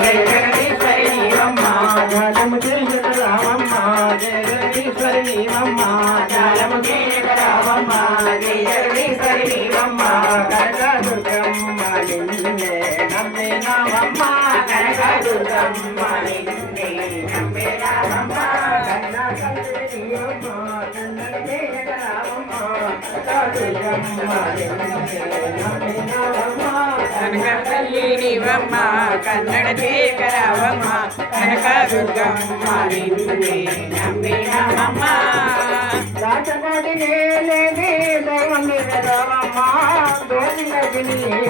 జయ జగదీశ్వరి నీవమ్మ జాలము చేయగరావమ్మ జయ జగదీశ్వరి నీవమ్మ జాలము చేయగరావమ్మ జయ జగదీశ్వరి నీవమ్మ కనకదుర్గమ్మ నిన్నే నమ్మినామమ్మ కనకదుర్గమ్మ నిన్నే నమ్మినామమ్మ కనకదుర్గమ్మ నీవమ్మ కన్నడ చేయగరావమ్మ కనకదుర్గమ్మ నిన్నే నమ్మినామమ్మ కనకతల్లి నీవమ్మ కన్నడ చేయగరావమ్మ కనకదుర్గమ్మ నిన్నే నమ్మినామమ్మ రాజనాడి లేని దైవం నిరవమ్మ దోషి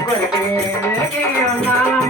కొరకే ఉన్నామమ్మ